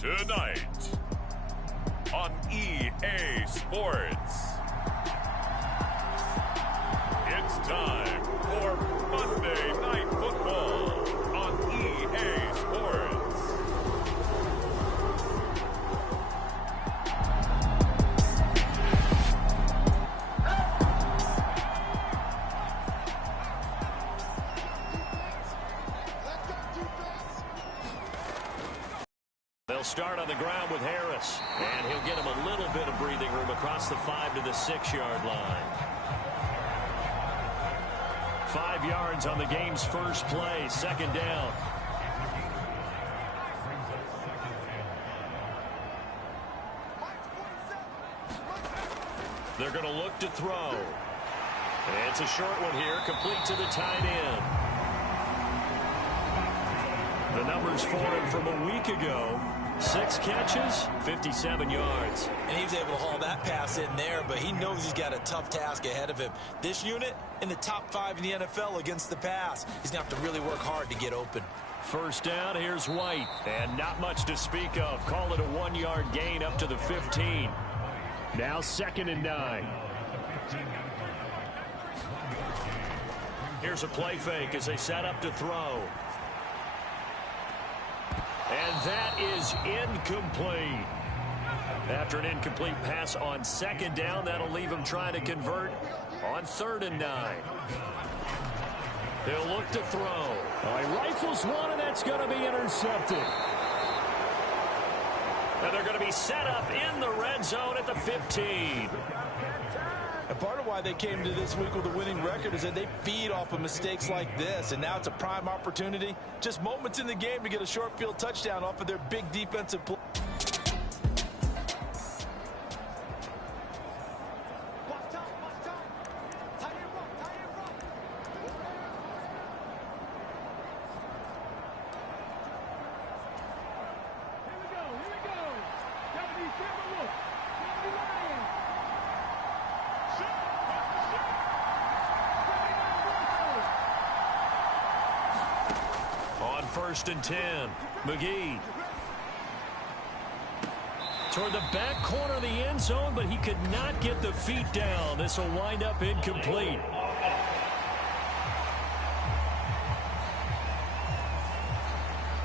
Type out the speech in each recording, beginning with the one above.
Tonight on EA Sports, it's time for Monday Night Football on EA Sports. They'll start on the ground with Harris, and he'll get him a little bit of breathing room across the 5 to the 6-yard line. 5 yards on the game's first play, second down. They're going to look to throw. And it's a short one here, complete to the tight end. The numbers for him from a week ago: 6 catches, 57 yards. And he was able to haul that pass in there, but he knows he's got a tough task ahead of him. This unit in the top 5 in the NFL against the pass. He's going to have to really work hard to get open. First down, here's White. And not much to speak of. Call it a 1-yard gain up to the 15. Now 2nd and 9. Here's a play fake as they set up to throw. And that is incomplete. After an incomplete pass on 2nd down, that'll leave him trying to convert on 3rd and 9. They'll look to throw. Oh, he rifles one, and that's going to be intercepted. And they're going to be set up in the red zone at the 15. And part of why they came to this week with a winning record is that they feed off of mistakes like this, and now it's a prime opportunity. Just moments in the game to get a short field touchdown off of their big defensive play. On 1st and 10, McGee. Toward the back corner of the end zone, but he could not get the feet down. This will wind up incomplete.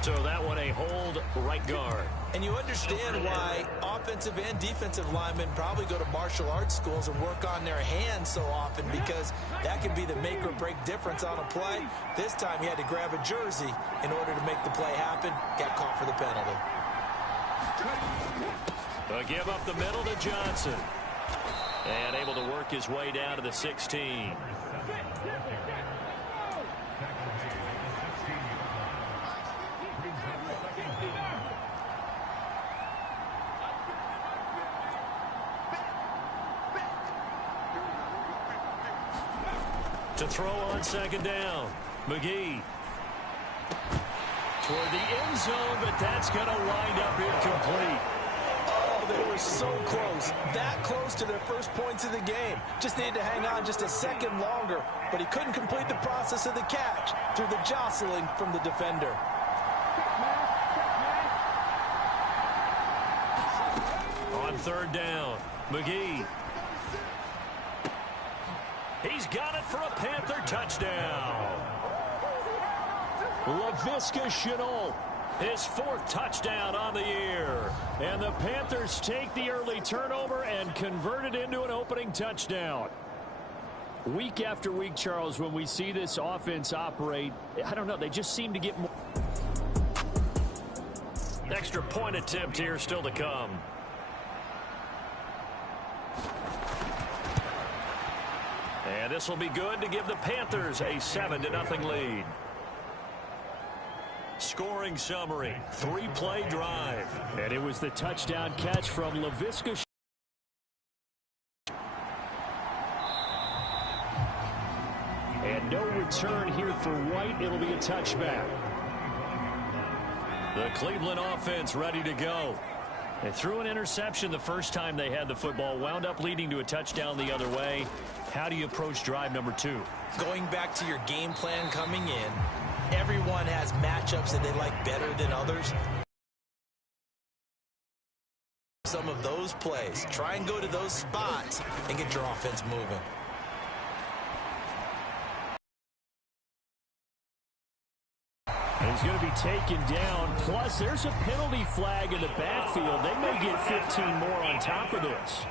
So that one a hold right guard. And you understand why offensive and defensive linemen probably go to martial arts schools and work on their hands so often, because that can be the make or break difference on a play. This time he had to grab a jersey in order to make the play happen. Got caught for the penalty. A give up the middle to Johnson. And able to work his way down to the 16. To throw on 2nd down, McGee. Toward the end zone, but that's going to wind up incomplete. Oh, they were so close. That close to their first points of the game. Just needed to hang on just a second longer, but he couldn't complete the process of the catch through the jostling from the defender. On 3rd down, McGee. He's got it for a Panther touchdown. Laviska Shenault, his 4th touchdown on the year. And the Panthers take the early turnover and convert it into an opening touchdown. Week after week, Charles, when we see this offense operate, I don't know, they just seem to get more. Extra point attempt here still to come. And this will be good to give the Panthers a 7-0 lead. Scoring summary, 3-play drive. And it was the touchdown catch from Laviska. And no return here for White. It'll be a touchback. The Cleveland offense ready to go. They threw an interception the first time they had the football, wound up leading to a touchdown the other way. How do you approach drive number 2? Going back to your game plan coming in, everyone has matchups that they like better than others. some of those plays. Try and go to those spots and get your offense moving. He's going to be taken down. Plus, there's a penalty flag in the backfield. They may get 15 more on top of this.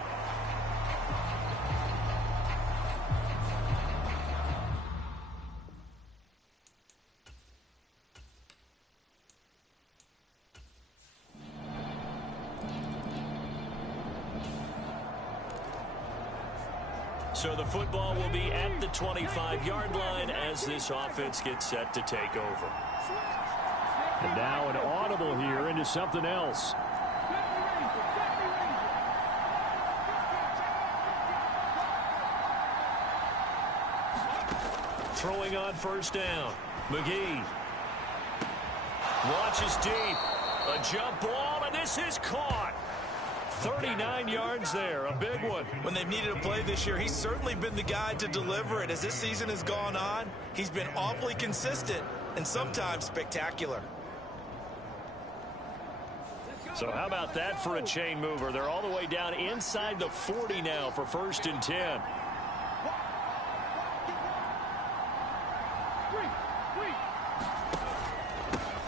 So the football will be at the 25-yard line as this offense gets set to take over. And now an audible here into something else. Throwing on first down. McGee. Launches deep. A jump ball, and this is caught. 39 yards there, a big one. When they've needed a play this year, he's certainly been the guy to deliver it. As this season has gone on, he's been awfully consistent and sometimes spectacular. So how about that for a chain mover? They're all the way down inside the 40 now for 1st and 10.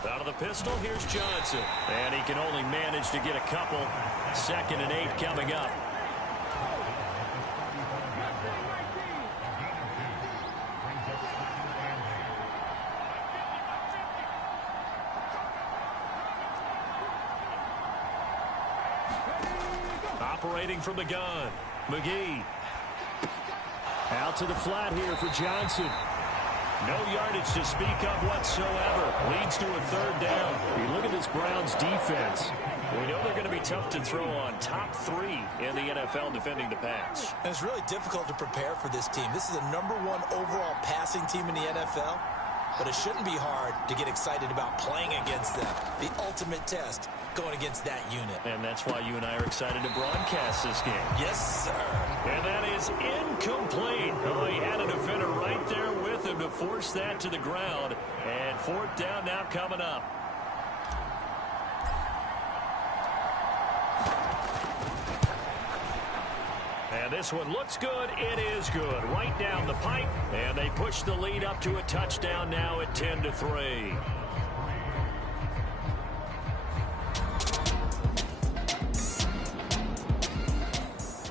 Out of the pistol, here's Johnson. And he can only manage to get a couple. 2nd and 8 coming up. Operating from the gun. McGee. Out to the flat here for Johnson. No yardage to speak of whatsoever. Leads to a 3rd down. You look at this Browns defense. We know they're going to be tough to throw on. Top 3 in the NFL defending the pass. And it's really difficult to prepare for this team. This is the #1 overall passing team in the NFL. But it shouldn't be hard to get excited about playing against them. The ultimate test going against that unit. And that's why you and I are excited to broadcast this game. Yes, sir. And that is incomplete. Oh, he had a defender right there with him to force that to the ground. And 4th down now coming up. And this one looks good. It is good. Right down the pipe. And they push the lead up to a touchdown now at 10-3.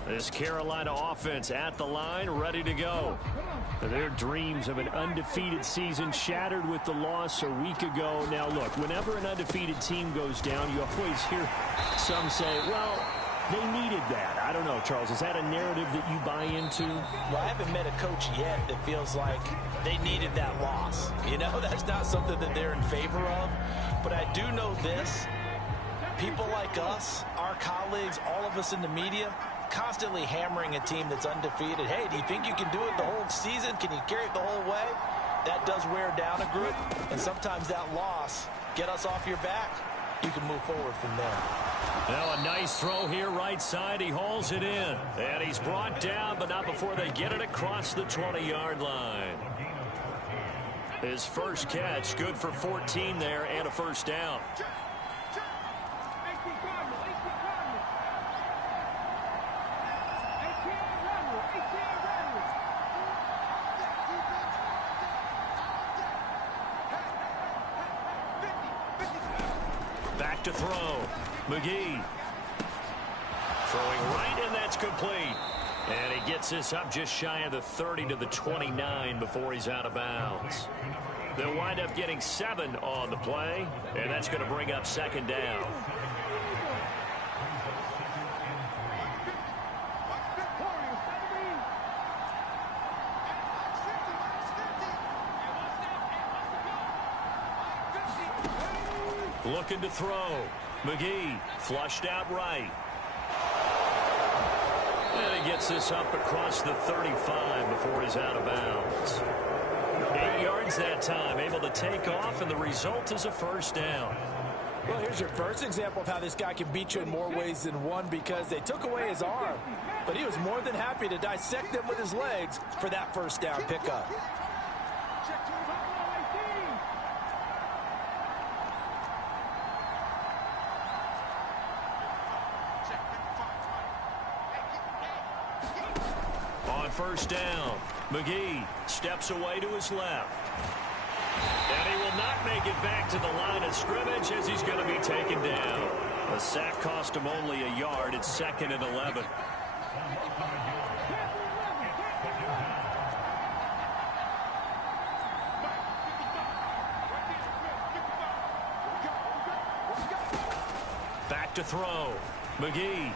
This Carolina offense at the line, ready to go. Their dreams of an undefeated season shattered with the loss a week ago. Now, look, whenever an undefeated team goes down, you always hear some say, well, they needed that. I don't know, Charles. Is that a narrative that you buy into? Well, I haven't met a coach yet that feels like they needed that loss. You know, that's not something that they're in favor of. But I do know this. People like us, our colleagues, all of us in the media, constantly hammering a team that's undefeated. Hey, do you think you can do it the whole season? Can you carry it the whole way? That does wear down a group. And sometimes that loss, get us off your back, you can move forward from there. Now a nice throw here right side. He hauls it in. And he's brought down, but not before they get it across the 20-yard line. His first catch, good for 14 there and a 1st down. Back to throw. McGee. Throwing right, and that's complete. And he gets this up just shy of the 30 to the 29 before he's out of bounds. They'll wind up getting 7 on the play, and that's going to bring up 2nd down. Looking to throw. McGee flushed out right. And he gets this up across the 35 before he's out of bounds. 8 yards that time, able to take off, and the result is a 1st down. Well, here's your first example of how this guy can beat you in more ways than one, because they took away his arm, but he was more than happy to dissect them with his legs for that 1st down pickup. first down. McGee steps away to his left. And he will not make it back to the line of scrimmage as he's going to be taken down. The sack cost him only a yard. It's 2nd and 11. Back to throw. McGee.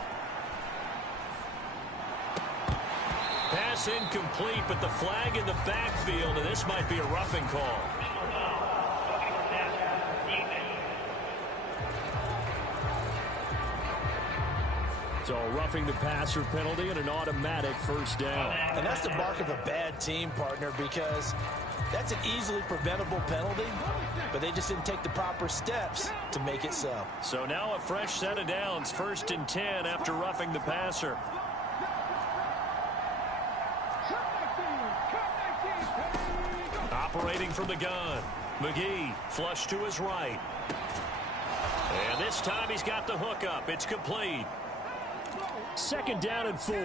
Pass incomplete, but the flag in the backfield, and this might be a roughing call. So roughing the passer penalty and an automatic first down. And that's the mark of a bad team, partner, because that's an easily preventable penalty, but they just didn't take the proper steps to make it so. So now a fresh set of downs, 1st and 10 after roughing the passer. Operating from the gun. McGee flush to his right. And this time he's got the hook up. It's complete. 2nd down and 4.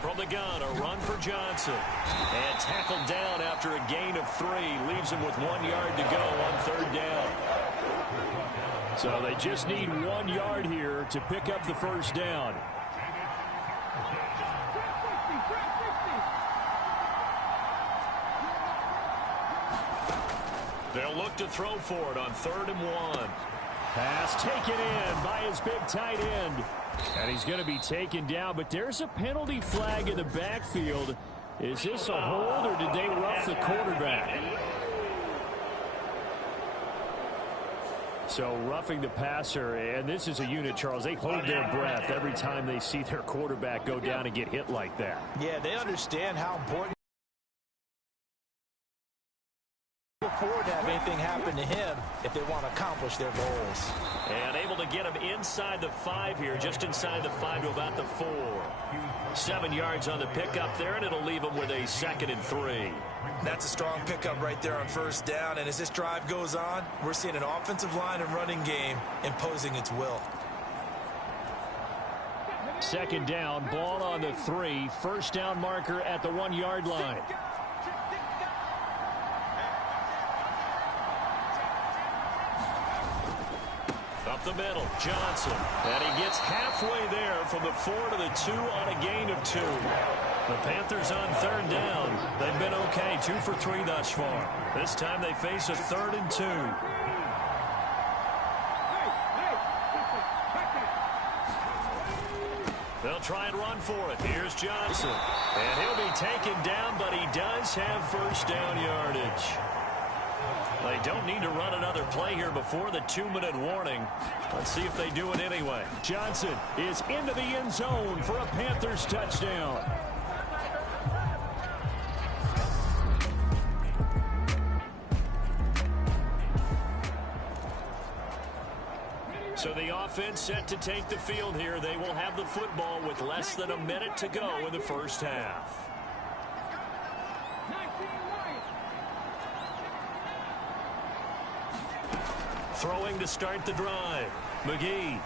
From the gun, a run for Johnson. And tackled down after a gain of 3. Leaves him with 1 yard to go on 3rd down. So they just need 1 yard here to pick up the first down. They'll look to throw for it on 3rd and 1. Pass taken in by his big tight end. And he's going to be taken down, but there's a penalty flag in the backfield. Is this a hold, or did they rough the quarterback? So roughing the passer, and this is a unit, Charles. They hold their breath every time they see their quarterback go down and get hit like that. Yeah, they understand how important forward to have anything happen to him if they want to accomplish their goals. And able to get him inside the 5 here, just inside the 5 to about the 4. 7 yards on the pickup there, and it'll leave him with a 2nd and 3. That's a strong pickup right there on 1st down, and as this drive goes on, we're seeing an offensive line and running game imposing its will. 2nd down, ball on the 3, 1st down marker at the 1 yard line. Up the middle, Johnson. And he gets halfway there from the 4 to the 2 on a gain of 2. The Panthers on 3rd down. They've been okay, 2 for 3 thus far. This time they face a 3rd and 2. They'll try and run for it. Here's Johnson. And he'll be taken down, but he does have 1st down yardage. They don't need to run another play here before the 2-minute warning. Let's see if they do it anyway. Johnson is into the end zone for a Panthers touchdown. So the offense set to take the field here. They will have the football with less than a minute to go in the first half. Throwing to start the drive. McGee.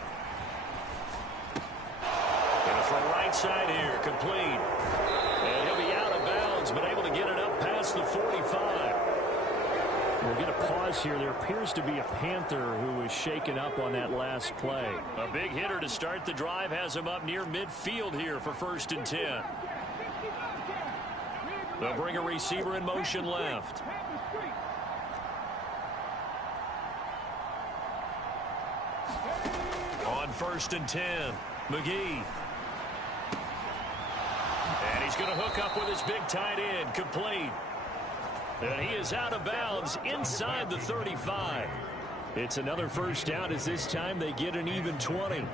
Gonna throw right side here. Complete. And he'll be out of bounds, but able to get it up past the 45. We'll get a pause here. There appears to be a Panther who was shaken up on that last play. A big hitter to start the drive has him up near midfield here for 1st and 10. They'll bring a receiver in motion left. On 1st and 10, McGee. And he's going to hook up with his big tight end, complete. And he is out of bounds inside the 35. It's another 1st down as this time they get an even 20.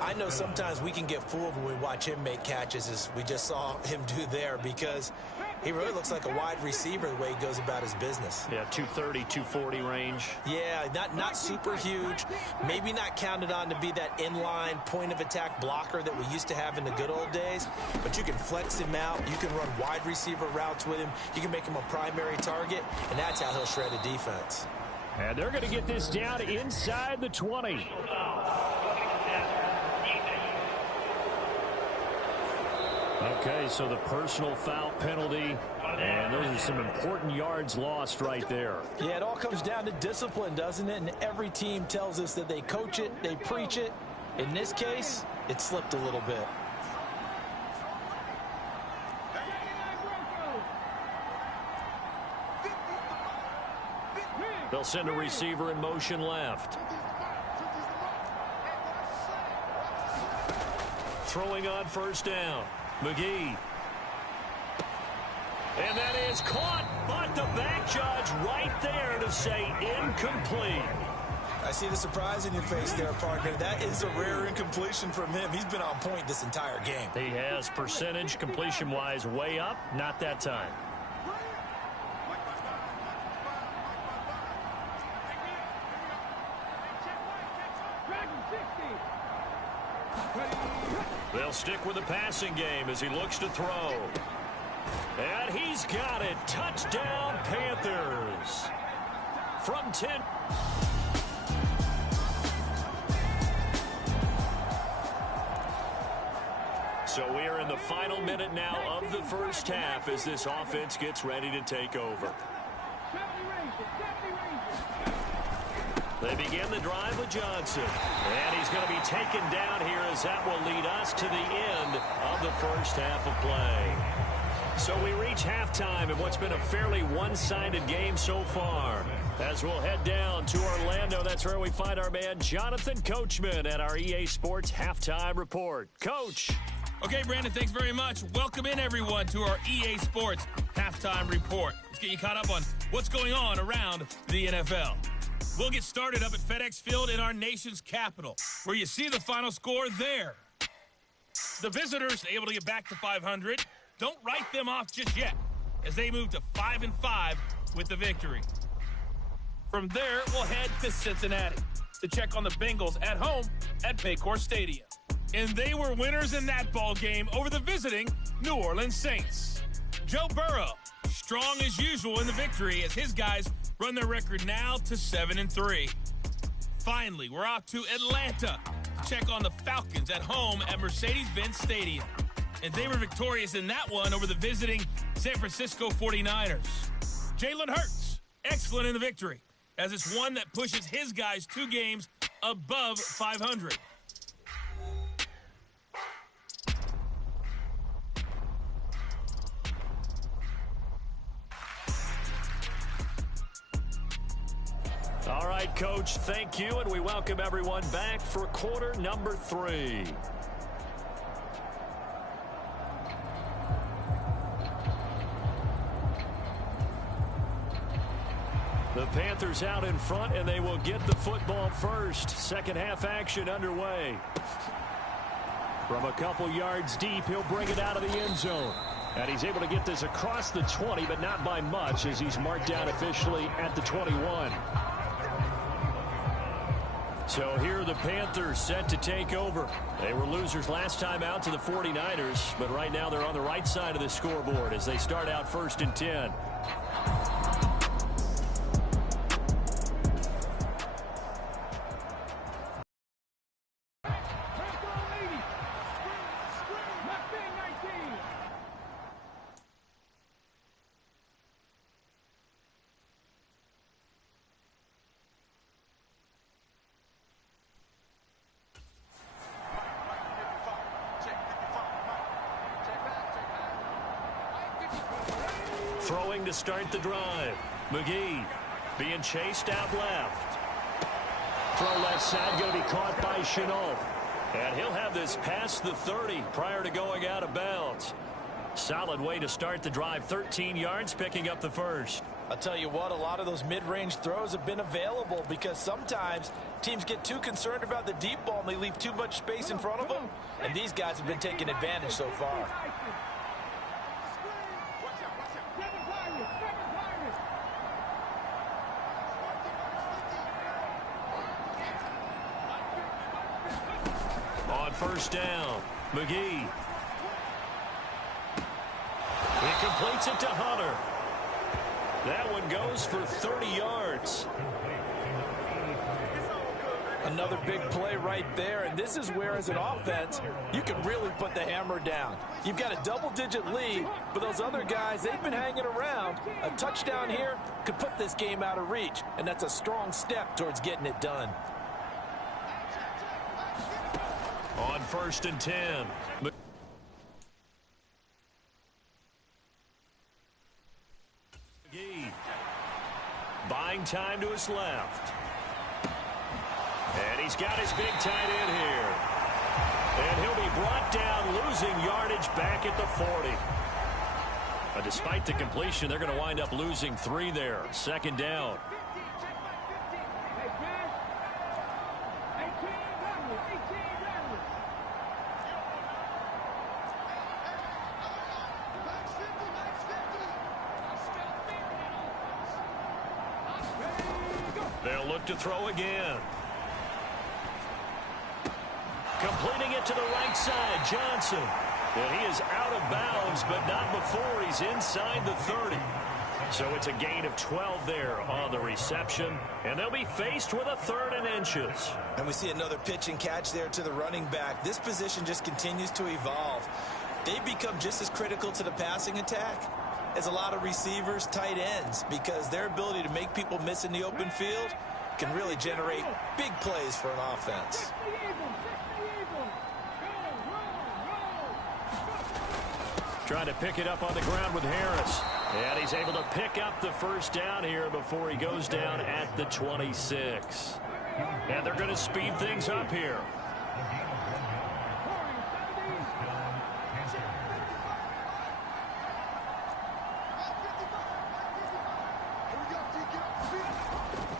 I know sometimes we can get fooled when we watch him make catches, as we just saw him do there, because he really looks like a wide receiver the way he goes about his business. Yeah, 230, 240 range. Yeah, not super huge. Maybe not counted on to be that inline point-of-attack blocker that we used to have in the good old days. But you can flex him out. You can run wide receiver routes with him. You can make him a primary target, and that's how he'll shred a defense. And they're going to get this down inside the 20. Okay, so the personal foul penalty, and those are some important yards lost right there. Yeah, it all comes down to discipline, doesn't it? And every team tells us that they coach it, they preach it. In this case, it slipped a little bit. They'll send a receiver in motion left. Throwing on first down. McGee. And that is caught, but the back judge right there to say incomplete. I see the surprise in your face there, partner. That is a rare incompletion from him. He's been on point this entire game. He has percentage completion-wise way up, not that time. They'll stick with the passing game as he looks to throw. And he's got it. Touchdown, Panthers. From 10. So we are in the final minute now of the first half as this offense gets ready to take over. They begin the drive with Johnson. And he's going to be taken down here as that will lead us to the end of the first half of play. So we reach halftime in what's been a fairly one-sided game so far. As we'll head down to Orlando, that's where we find our man Jonathan Coachman at our EA Sports Halftime Report. Coach. Okay, Brandon, thanks very much. Welcome in, everyone, to our EA Sports Halftime Report. Let's get you caught up on what's going on around the NFL. We'll get started up at FedEx Field in our nation's capital, where you see the final score there. The visitors able to get back to 500. Don't write them off just yet, as they move to 5-5 with the victory. From there, we'll head to Cincinnati to check on the Bengals at home at Paycor Stadium. And they were winners in that ball game over the visiting New Orleans Saints. Joe Burrow, strong as usual in the victory as his guys run their record now to 7-3. Finally, we're off to Atlanta to check on the Falcons at home at Mercedes-Benz Stadium. And they were victorious in that one over the visiting San Francisco 49ers. Jalen Hurts, excellent in the victory, as it's one that pushes his guys 2 games above 500. All right, Coach, thank you, and we welcome everyone back for quarter number 3. The Panthers out in front, and they will get the football first. Second half action underway. From a couple yards deep, he'll bring it out of the end zone. And he's able to get this across the 20, but not by much, as he's marked down officially at the 21. So here are the Panthers set to take over. They were losers last time out to the 49ers, but right now they're on the right side of the scoreboard as they start out 1st and 10. Throwing to start the drive. McGee being chased out left. Throw left side going to be caught by Chenault. And he'll have this past the 30 prior to going out of bounds. Solid way to start the drive. 13 yards, picking up the first. I'll tell you what, a lot of those mid-range throws have been available because sometimes teams get too concerned about the deep ball and they leave too much space in front of them. And these guys have been taking advantage so far. On first down, McGee. He completes it to Hunter. That one goes for 30 yards. Another big play right there, and this is where, as an offense, you can really put the hammer down. You've got a double-digit lead, but those other guys, they've been hanging around. A touchdown here could put this game out of reach, and that's a strong step towards getting it done. On 1st and 10. McGee buying time to his left. And he's got his big tight end here. And he'll be brought down, losing yardage back at the 40. But despite the completion, they're going to wind up losing 3 there. 2nd down. They'll look to throw again. Completing it to the right side, Johnson. And he is out of bounds, but not before he's inside the 30. So it's a gain of 12 there on the reception, and they'll be faced with a 3rd and inches. And we see another pitch and catch there to the running back. This position just continues to evolve. They become just as critical to the passing attack as a lot of receivers, tight ends, because their ability to make people miss in the open field can really generate big plays for an offense. Trying to pick it up on the ground with Harris. And he's able to pick up the 1st down here before he goes down at the 26. And they're going to speed things up here.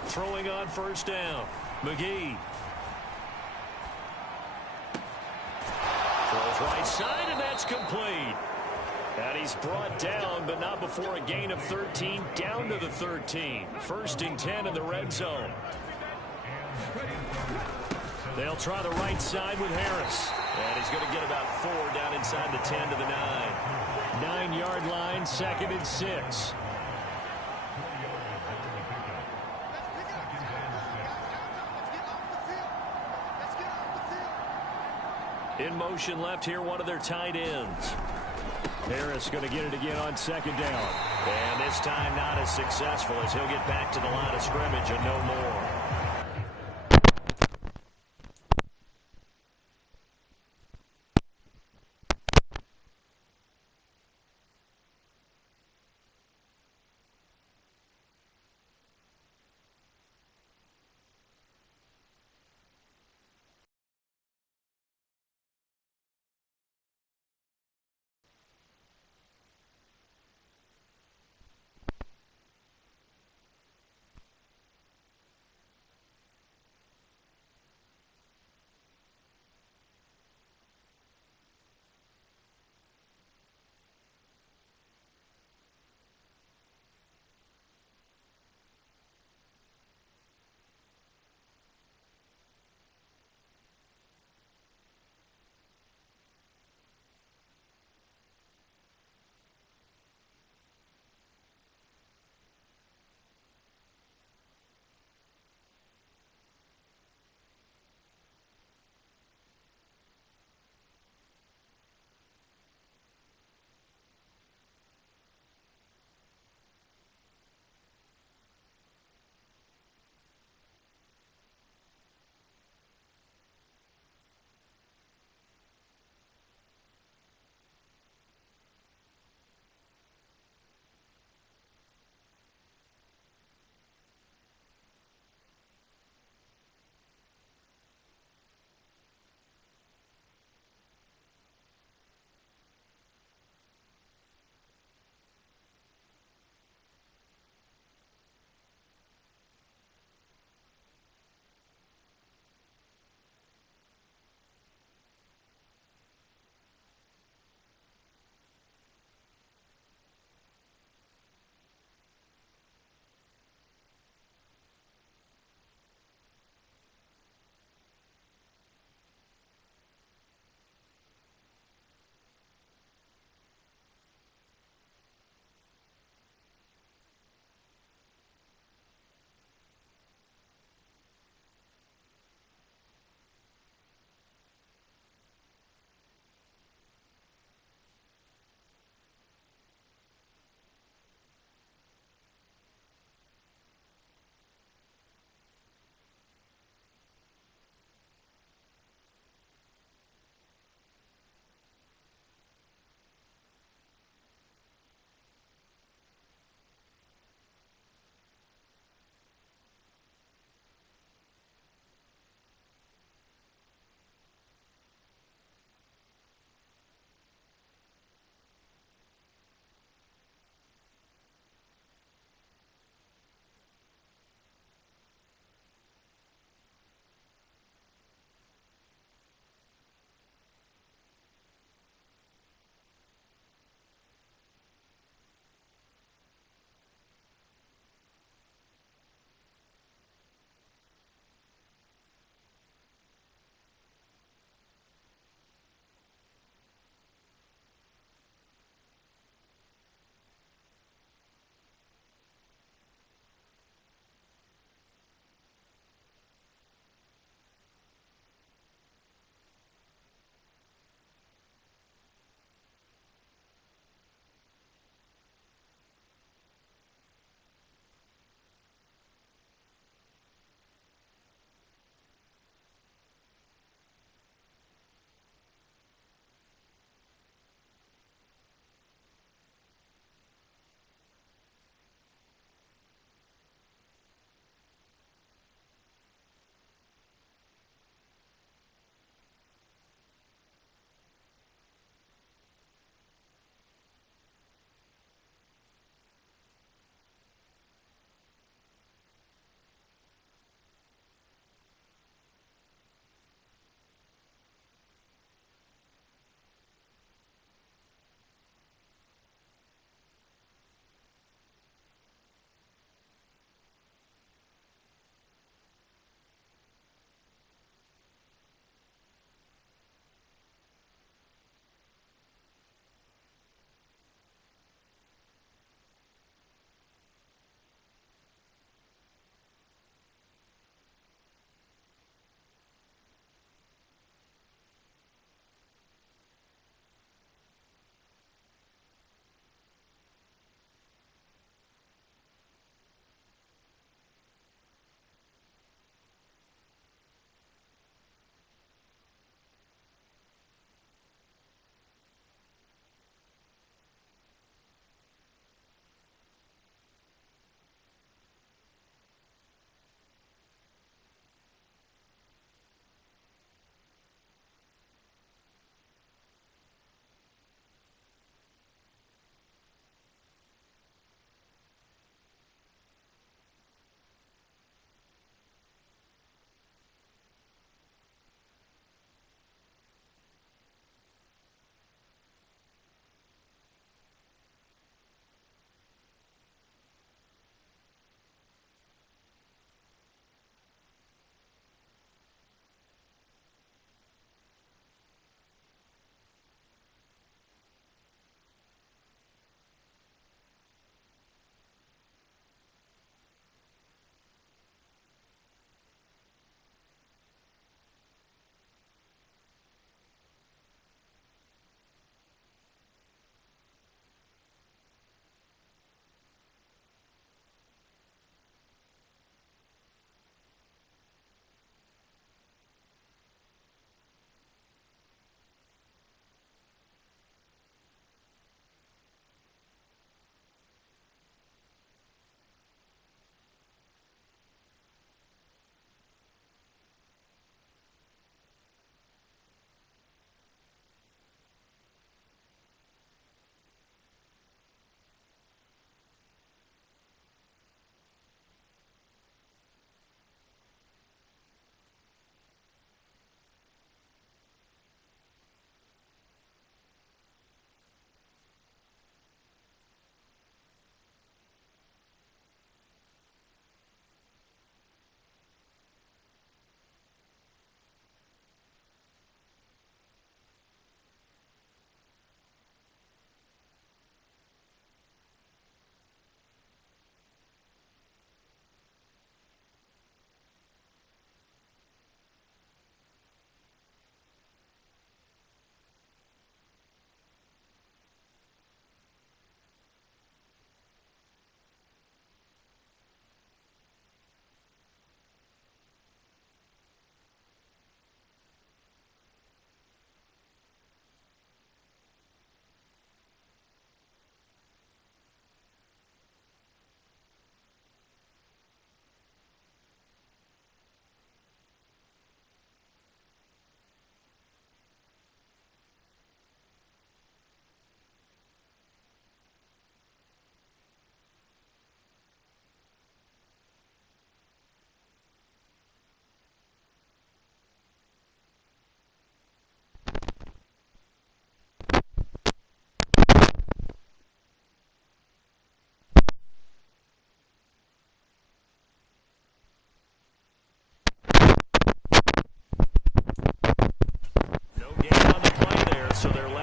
Throwing on 1st down. McGee. Throws right side, and that's complete. And he's brought down, but not before a gain of 13, down to the 13. 1st and 10 in the red zone. They'll try the right side with Harris. And he's going to get about 4 down inside the 10 to the 9. 9-yard line, 2nd and 6. In motion left here, one of their tight ends. Harris going to get it again on 2nd down. And this time not as successful as he'll get back to the line of scrimmage and no more.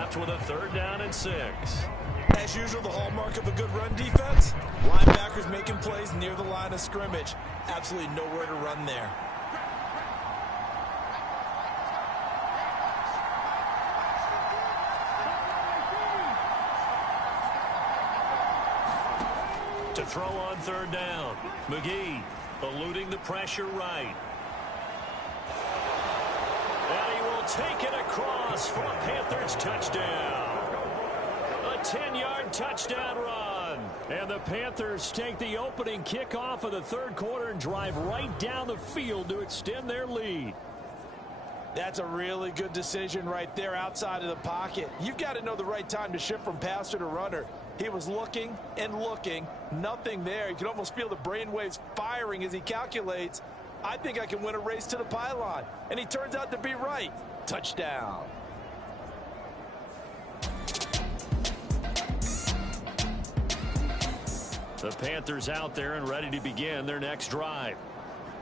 left with a 3rd down and 6. As usual, the hallmark of a good run defense, linebackers making plays near the line of scrimmage. Absolutely nowhere to run there. To throw on 3rd down, McGee eluding the pressure right. And he will take it across for a Panthers touchdown. A 10-yard touchdown run. And the Panthers take the opening kickoff of the 3rd quarter and drive right down the field to extend their lead. That's a really good decision right there outside of the pocket. You've got to know the right time to shift from passer to runner. He was looking and looking, nothing there. You can almost feel the brainwaves firing as he calculates, I think I can win a race to the pylon. And he turns out to be right. Touchdown. The Panthers out there and ready to begin their next drive.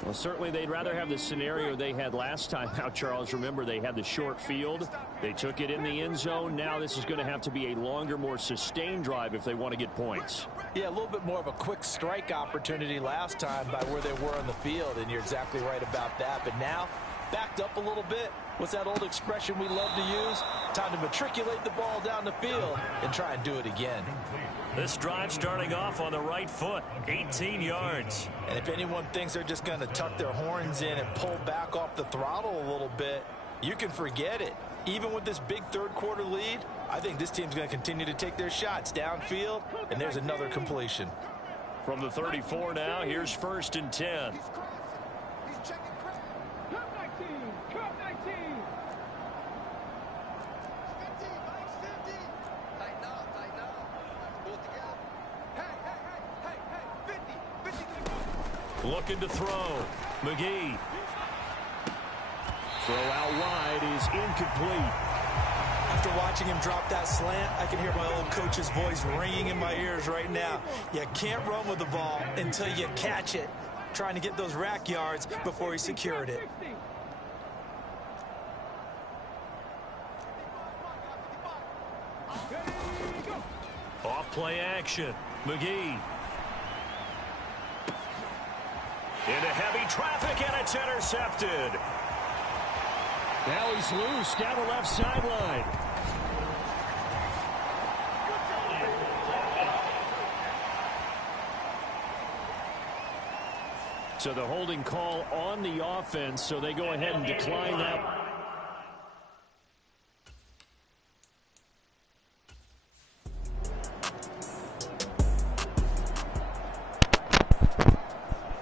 Well, certainly they'd rather have the scenario they had last time out, Charles. Remember, they had the short field. They took it in the end zone. Now this is going to have to be a longer, more sustained drive if they want to get points. Yeah, a little bit more of a quick strike opportunity last time by where they were on the field, and you're exactly right about that. But now, backed up a little bit. What's that old expression we love to use? Time to matriculate the ball down the field and try and do it again. This drive starting off on the right foot, 18 yards. And if anyone thinks they're just going to tuck their horns in and pull back off the throttle a little bit, you can forget it. Even with this big 3rd quarter lead, I think this team's going to continue to take their shots downfield, and there's another completion. From the 34 now, here's 1st and 10. Looking to throw. McGee. Throw out wide is incomplete. After watching him drop that slant, I can hear my old coach's voice ringing in my ears right now. You can't run with the ball until you catch it. Trying to get those rack yards before he secured it. Off play action. McGee. Into heavy traffic, and it's intercepted. Now he's loose down the left sideline. So the holding call on the offense, so they go ahead and decline that.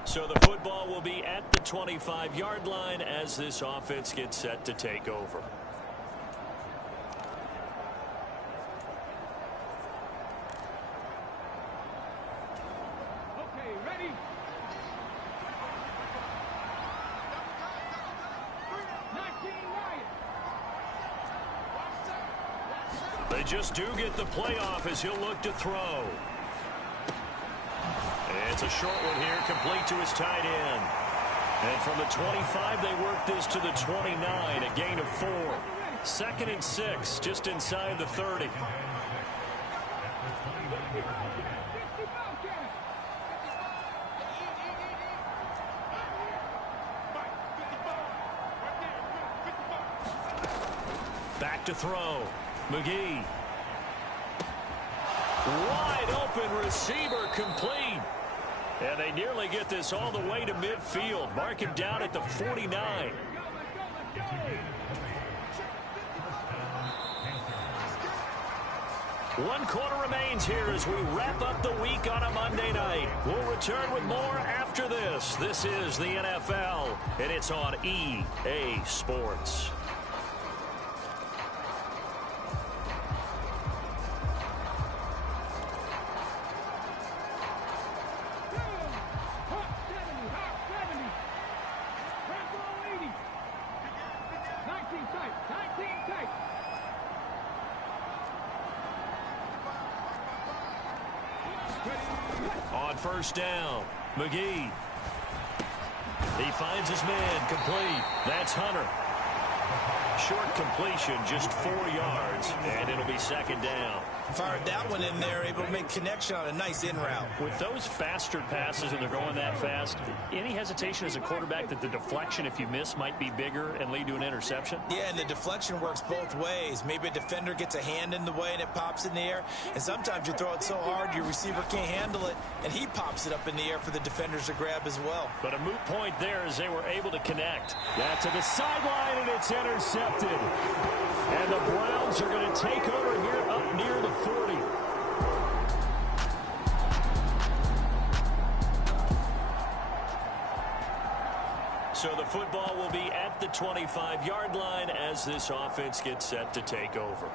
So the football will be at the 25-yard line as this offense gets set to take over. Okay, ready? They just do get the playoff as he'll look to throw. It's a short one here, complete to his tight end. And from the 25, they work this to the 29, a gain of 4. 2nd and 6, just inside the 30. Back to throw. McGee. Wide open receiver, complete. And they nearly get this all the way to midfield. Mark him down at the 49. One quarter remains here as we wrap up the week on a Monday night. We'll return with more after this. This is the NFL, and it's on EA Sports. On 1st down, McGee. He finds his man, complete. That's Hunter. Short completion, just 4 yards, and it'll be second down. Fired that one in there, able to make connection on a nice in route. With those faster passes and they're going that fast, any hesitation as a quarterback that the deflection, if you miss, might be bigger and lead to an interception? Yeah, and the deflection works both ways. Maybe a defender gets a hand in the way and it pops in the air, and sometimes you throw it so hard your receiver can't handle it, and he pops it up in the air for the defenders to grab as well. But a moot point there as they were able to connect. That to the sideline, and it's intercepted. And the Browns are going to take over here up near the 40. So the football will be at the 25-yard line as this offense gets set to take over.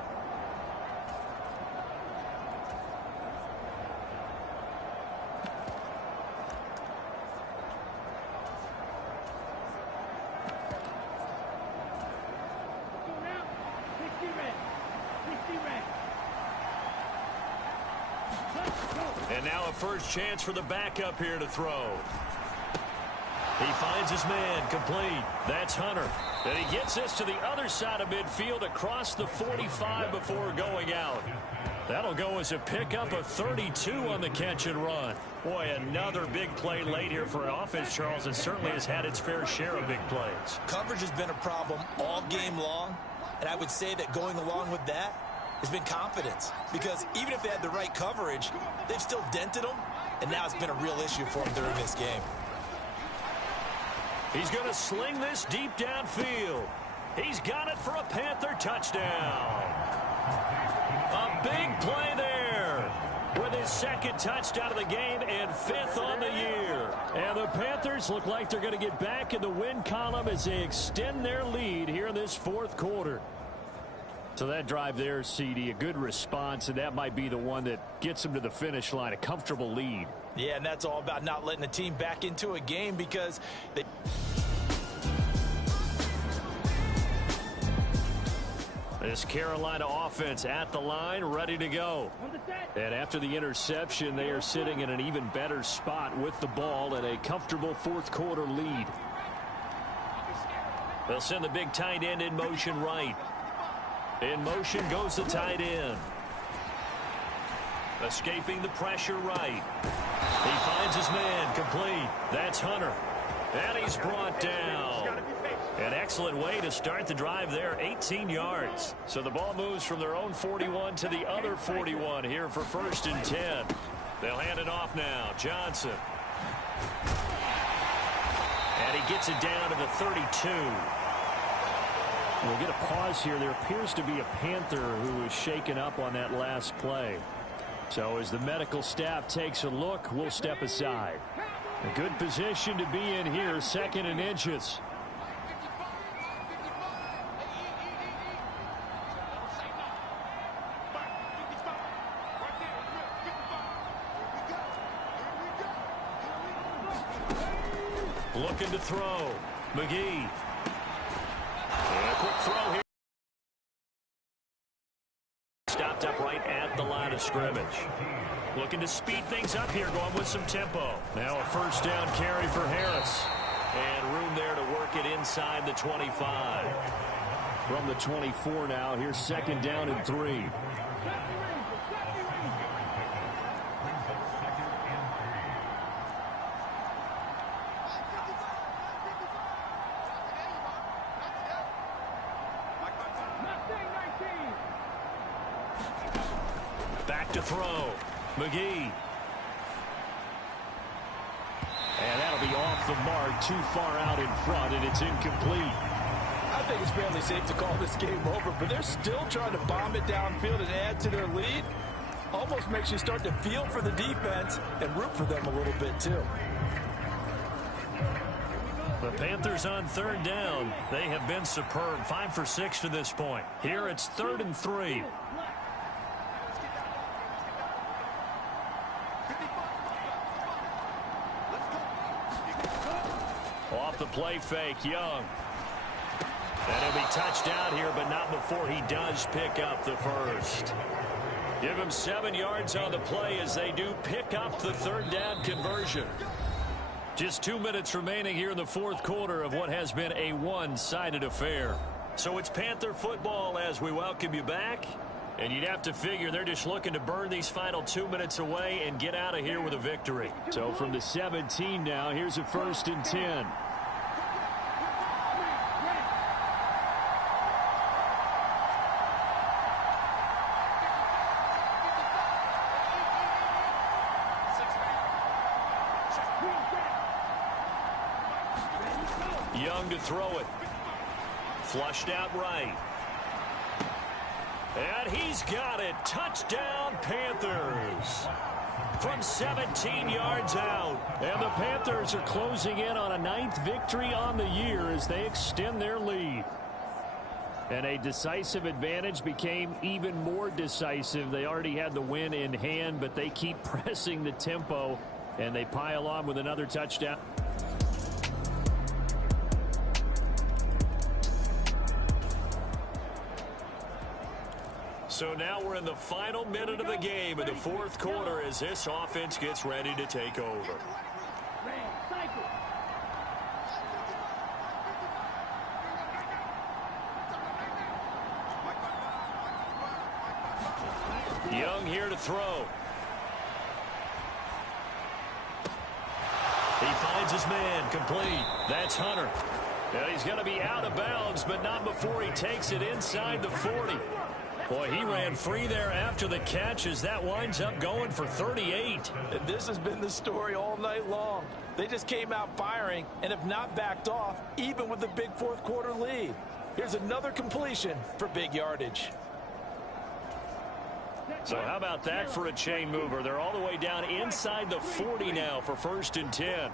And now a first chance for the backup here to throw. He finds his man, complete. That's Hunter. And he gets this to the other side of midfield across the 45 before going out. That'll go as a pickup of 32 on the catch and run. Boy, another big play late here for offense, Charles. It certainly has had its fair share of big plays. Coverage has been a problem all game long, and I would say that going along with that has been confidence, because even if they had the right coverage, they've still dented them, and now it's been a real issue for them during this game. He's going to sling this deep downfield. He's got it for a Panther touchdown. A big play there with his second touchdown of the game and 5th on the year. And the Panthers look like they're going to get back in the win column as they extend their lead here in this 4th quarter. So that drive there, CD, a good response, and that might be the one that gets them to the finish line, a comfortable lead. Yeah, and that's all about not letting the team back into a game because they... This Carolina offense at the line, ready to go. And after the interception, they are sitting in an even better spot with the ball and a comfortable 4th quarter lead. They'll send the big tight end in motion right. In motion goes the tight end. Escaping the pressure right. He finds his man, complete. That's Hunter. And he's brought down. An excellent way to start the drive there, 18 yards. So the ball moves from their own 41 to the other 41 here for 1st and 10. They'll hand it off now. Johnson. And he gets it down to the 32. We'll get a pause here. There appears to be a Panther who is shaken up on that last play. So as the medical staff takes a look, we'll step aside. A good position to be in here, 2nd and inches. Looking to throw. McGee. And a quick throw here. Stopped up right at the line of scrimmage. Looking to speed things up here, going with some tempo. Now a 1st down carry for Harris. And room there to work it inside the 25. From the 24 now, here's 2nd down and 3. Back to throw. McGee. And that'll be off the mark, too far out in front, and it's incomplete. I think it's fairly safe to call this game over, but they're still trying to bomb it downfield and add to their lead. Almost makes you start to feel for the defense and root for them a little bit, too. The Panthers on 3rd down. They have been superb, 5 for 6 to this point. Here it's 3rd and 3. Off the play fake, Young. And he'll be touched down here, but not before he does pick up the 1st. Give him 7 yards on the play as they do pick up the 3rd down conversion. Just 2 minutes remaining here in the 4th quarter of what has been a one-sided affair. So it's Panther football as we welcome you back. And you'd have to figure they're just looking to burn these final 2 minutes away and get out of here with a victory. So from the 17 now, here's a 1st and 10. Young to throw it. Flushed out right. And he's got it. Touchdown, Panthers. From 17 yards out. And the Panthers are closing in on a 9th victory on the year as they extend their lead. And a decisive advantage became even more decisive. They already had the win in hand, but they keep pressing the tempo, and they pile on with another touchdown. So now we're in the final minute of the game in the 4th quarter as this offense gets ready to take over. Young here to throw. He finds his man, complete. That's Hunter. And he's going to be out of bounds, but not before he takes it inside the 40. Boy, he ran free there after the catch as that winds up going for 38. And this has been the story all night long. They just came out firing and have not backed off, even with the big 4th quarter lead. Here's another completion for big yardage. So how about that for a chain mover? They're all the way down inside the 40 now for 1st and 10.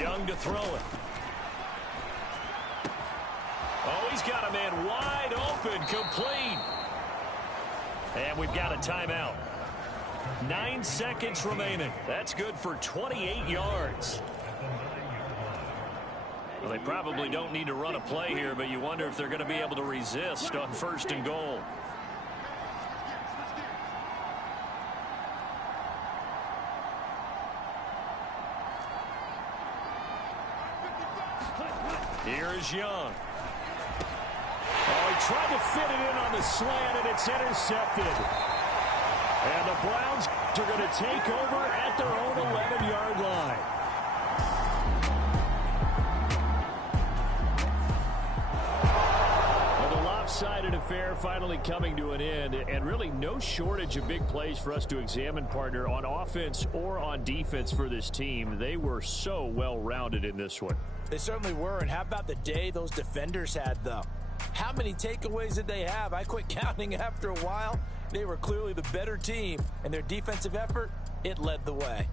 Young to throw it. Oh, he's got a man wide open, complete. And we've got a timeout. 9 seconds remaining. That's good for 28 yards. Well, they probably don't need to run a play here, but you wonder if they're going to be able to resist on 1st and goal. Here is Young. Oh, he tried to fit it in on the slant, and it's intercepted. And the Browns are going to take over at their own 11-yard line. Well, the lopsided affair finally coming to an end, and really no shortage of big plays for us to examine, partner, on offense or on defense for this team. They were so well-rounded in this one. They certainly were, and how about the day those defenders had, though? How many takeaways did they have? I quit counting after a while. They were clearly the better team, and their defensive effort, it led the way.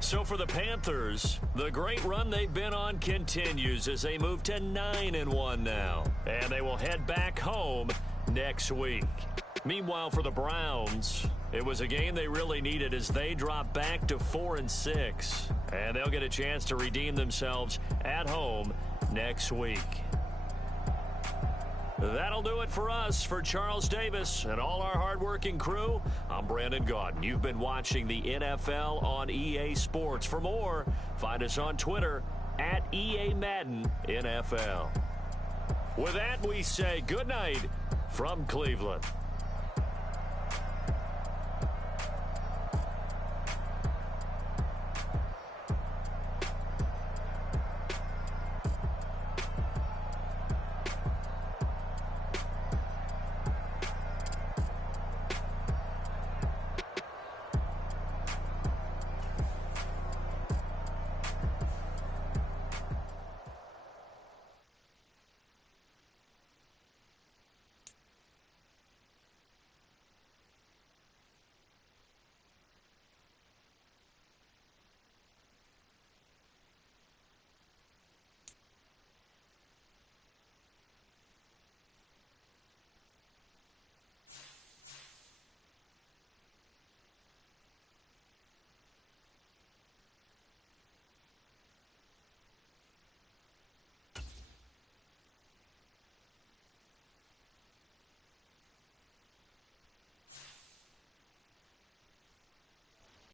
So for the Panthers, the great run they've been on continues as they move to 9-1 now. And they will head back home next week. Meanwhile, for the Browns, it was a game they really needed as they drop back to 4-6. And they'll get a chance to redeem themselves at home next week. That'll do it for us. For Charles Davis and all our hardworking crew, I'm Brandon Gaudin. You've been watching the NFL on EA Sports. For more, find us on Twitter at EA Madden NFL. With that, we say good night from Cleveland.